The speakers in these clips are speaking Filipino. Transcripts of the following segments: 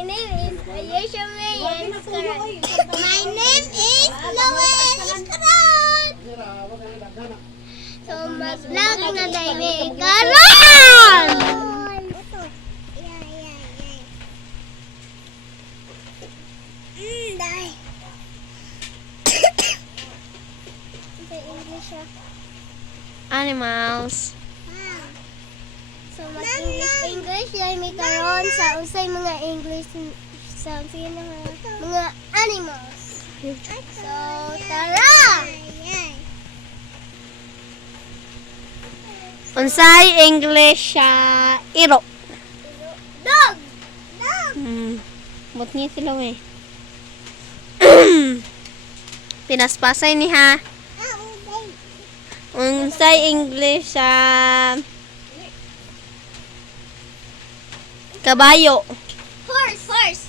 My name is Ayesha May Iskaran. My name is Lowell Iskaran. So, mag-vlog na tayo ni Iskaran! Dai. Sa English siya. Animals. So, mag-English yan may karon sa usay mga English sounds yun mga animals. So, tara! Unsay English siya iro. Dog! Bot niya sila eh. Pinaspasay ni ha. Unsay English siya kabayo. Horse! Horse!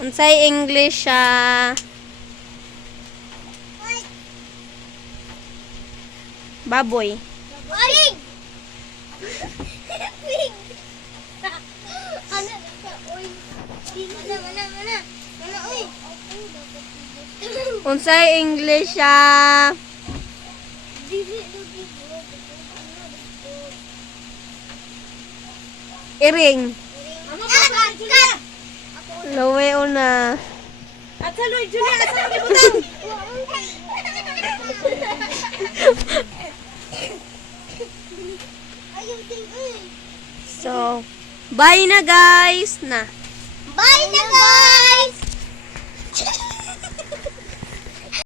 Unsay English siya baboy. Pig! Pig! Ano na siya? Uy! Mana, uy! Unsay English siya iring. Kat! Lowe una. At sa Lloyd, Julia, at sa Lloyd, Ayaw din, uy! So, bye na guys na. Bye na guys!